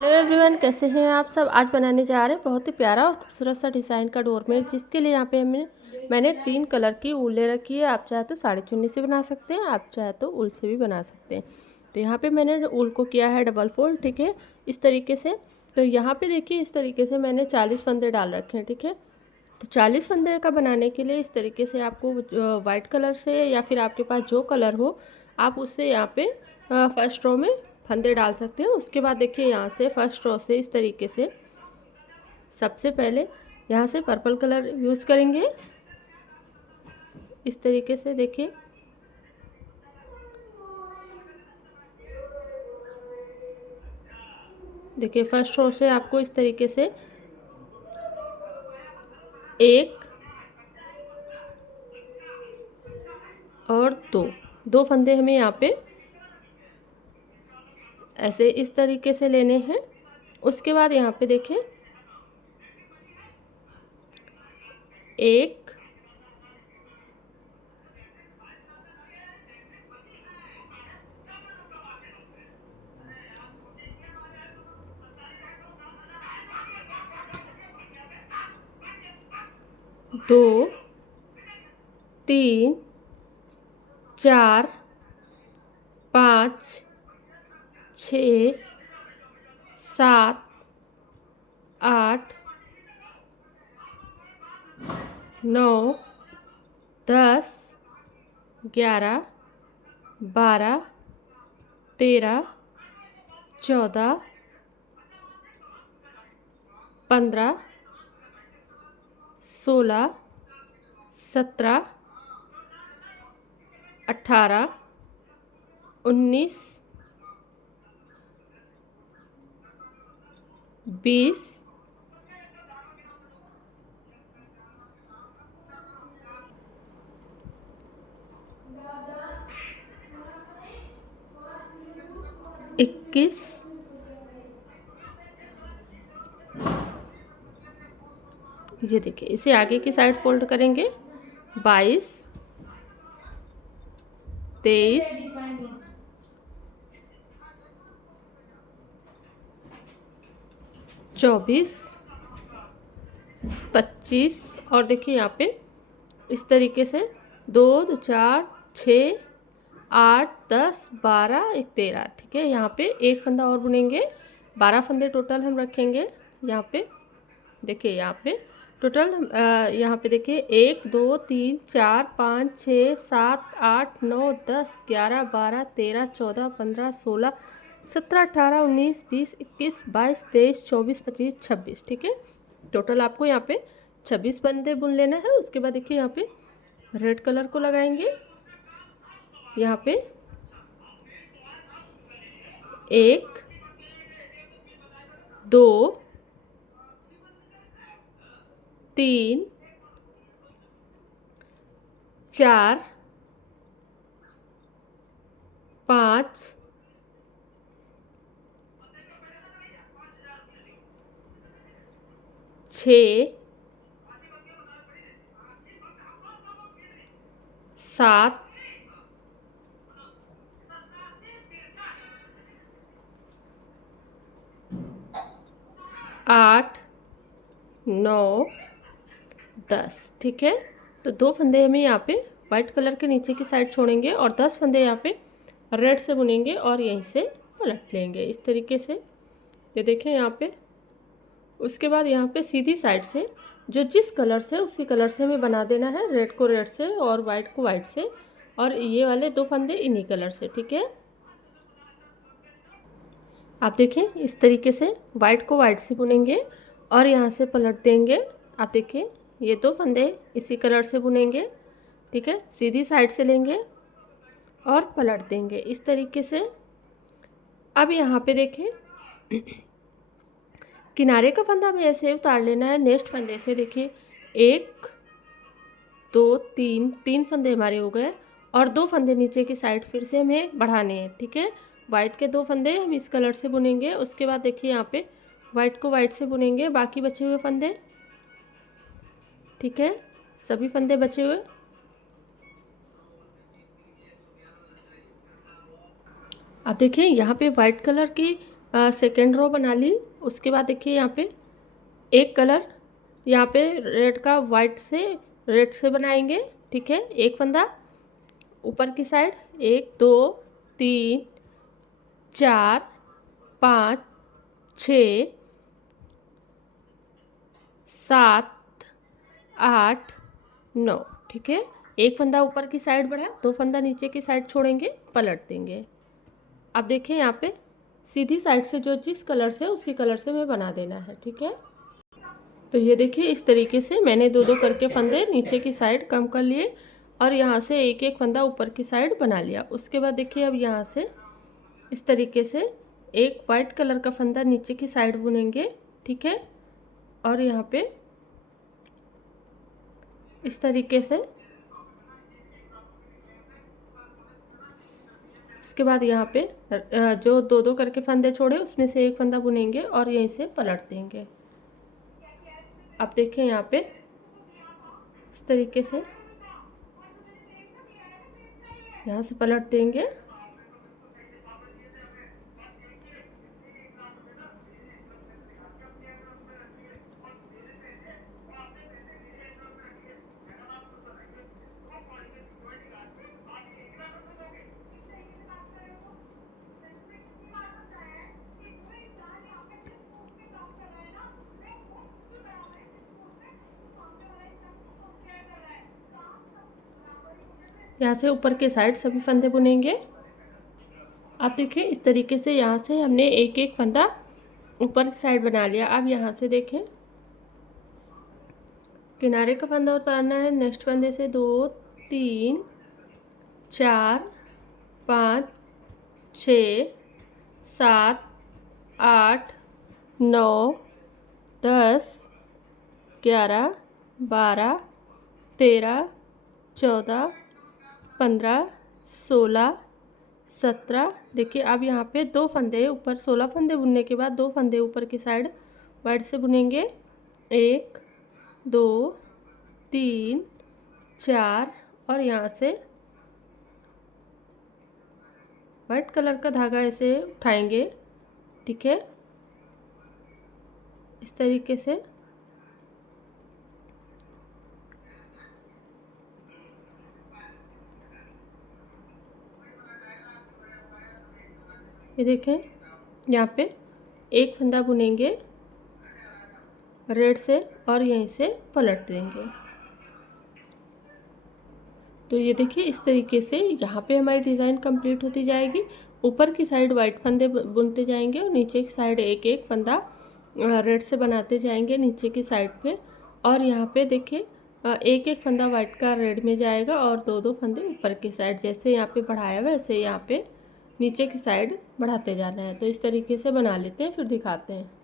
Hello everyone, कैसे हैं आप सब। आज बनाने जा रहे हैं बहुत ही प्यारा और खूबसूरत सा डिज़ाइन का डोरमेट, जिसके लिए यहाँ पे मैंने 3 कलर की ऊन ले रखी है। आप चाहे तो साड़ी चुन्नी से बना सकते हैं, आप चाहे तो ऊल से भी बना सकते हैं। तो यहाँ पे मैंने ऊल को किया है डबल फोल्ड, ठीक है, इस तरीके से। तो यहाँ पे देखिए, इस तरीके से मैंने 40 फंदे डाल रखे हैं, ठीक है। तो 40 फंदे का बनाने के लिए इस तरीके से आपको वाइट कलर से या फिर आपके पास जो कलर हो, आप उससे यहाँ पे फर्स्ट रो में फंदे डाल सकते हैं। उसके बाद देखिए, यहाँ से फर्स्ट रो से इस तरीके से सबसे पहले यहाँ से पर्पल कलर यूज़ करेंगे। इस तरीके से देखिए, फर्स्ट रो से आपको इस तरीके से एक और दो फंदे हमें यहाँ पे ऐसे इस तरीके से लेने हैं। उसके बाद यहाँ पे देखें, एक, दो, तीन, चार, पाँच, 6, 7, 8, 9, 10, 11, 12, 13, 14, 15, 16, 17, 18, 19, 20, 21, ये देखिए, इसे आगे की साइड फोल्ड करेंगे। 22, 23, 24, 25 और देखिए यहाँ पे इस तरीके से 2, 2, 4, 6, 8, 10, 12, 1, 13, ठीक है। यहाँ पे एक फंदा और बुनेंगे, 12 फंदे टोटल हम रखेंगे। यहाँ पे देखिए, यहाँ पे टोटल यहाँ पे देखिए 1, 2, 3, 4, 5, 6, 7, 8, 9, 10, 11, 12, 13, 14, 15, 16, 17, 18, 19, 20, 21, 22, 23, 24, 25, 26, ठीक है। टोटल आपको यहाँ पे 26 फंदे बुन लेना है। उसके बाद देखिए, यहाँ पे रेड कलर को लगाएंगे। यहाँ पे 1, 2, 3, 4, 5, 6, 7, 8, 9, 10, ठीक है। तो 2 फंदे हमें यहाँ पे वाइट कलर के नीचे की साइड छोड़ेंगे और 10 फंदे यहाँ पे रेड से बुनेंगे और यहीं से पलट लेंगे इस तरीके से। ये देखें यहाँ पे। उसके बाद यहाँ पे सीधी साइड से जो जिस कलर से उसी कलर से हमें बना देना है, रेड को रेड से और वाइट को वाइट से, और ये वाले 2 फंदे इन्हीं कलर से, ठीक है। आप देखें, इस तरीके से वाइट को वाइट से बुनेंगे और यहाँ से पलट देंगे। आप देखिए, ये 2 फंदे इसी कलर से बुनेंगे, ठीक है। सीधी साइड से लेंगे और पलट देंगे इस तरीके से। अब यहाँ पे देखें, किनारे का फंदा हमें ऐसे उतार लेना है नेक्स्ट फंदे से। देखिए, 1, 2, 3 फंदे हमारे हो गए और 2 फंदे नीचे की साइड फिर से हमें बढ़ाने हैं, ठीक है। वाइट के 2 फंदे हम इस कलर से बुनेंगे। उसके बाद देखिए, यहाँ पे वाइट को वाइट से बुनेंगे बाकी बचे हुए फंदे, ठीक है। सभी फंदे बचे हुए। अब देखिए, यहाँ पे वाइट कलर की सेकेंड रो बना ली। उसके बाद देखिए यहाँ पे एक कलर यहाँ पे रेड का वाइट से रेड से बनाएंगे, ठीक है। एक फंदा ऊपर की साइड, 1 2 3 4 5 6 7 8 9, ठीक है। एक फंदा ऊपर की साइड बढ़ा, 2 फंदा नीचे की साइड छोड़ेंगे, पलट देंगे। अब देखिए यहाँ पे सीधी साइड से जो जिस कलर से उसी कलर से हमें बना देना है, ठीक है। तो ये देखिए इस तरीके से मैंने 2-2 करके फंदे नीचे की साइड कम कर लिए और यहाँ से एक एक फंदा ऊपर की साइड बना लिया। उसके बाद देखिए अब यहाँ से इस तरीके से एक वाइट कलर का फंदा नीचे की साइड बुनेंगे, ठीक है। और यहाँ पे इस तरीके से, इसके बाद यहाँ पे जो 2-2 करके फंदे छोड़े उसमें से एक फंदा बुनेंगे और यहीं से पलट देंगे। अब देखिए यहाँ पे इस तरीके से यहाँ से पलट देंगे। यहाँ से ऊपर के साइड सभी फंदे बुनेंगे। आप देखिए इस तरीके से यहाँ से हमने एक एक फंदा ऊपर की साइड बना लिया। अब यहाँ से देखें किनारे का फंदा उतारना है। नेक्स्ट फंदे से 2 3 4 5 6 7 8 9 10 11 12 13 14 15 16 17। देखिए अब यहाँ पे 2 फंदे ऊपर, 16 फंदे बुनने के बाद 2 फंदे ऊपर की साइड वाइट से बुनेंगे। 1 2 3 4 और यहाँ से वाइट कलर का धागा ऐसे उठाएंगे, ठीक है। इस तरीके से ये देखें यहाँ पे एक फंदा बुनेंगे रेड से और यहीं से पलट देंगे। तो ये देखिए इस तरीके से यहाँ पे हमारी डिज़ाइन कंप्लीट होती जाएगी। ऊपर की साइड वाइट फंदे बुनते जाएंगे और नीचे की साइड एक एक फंदा रेड से बनाते जाएंगे नीचे की साइड पे। और यहाँ पे देखिए एक एक फंदा वाइट का रेड में जाएगा और 2-2 फंदे ऊपर की साइड, जैसे यहाँ पे बढ़ाया वैसे यहाँ पे नीचे की साइड बढ़ाते जाना है। तो इस तरीके से बना लेते हैं, फिर दिखाते हैं।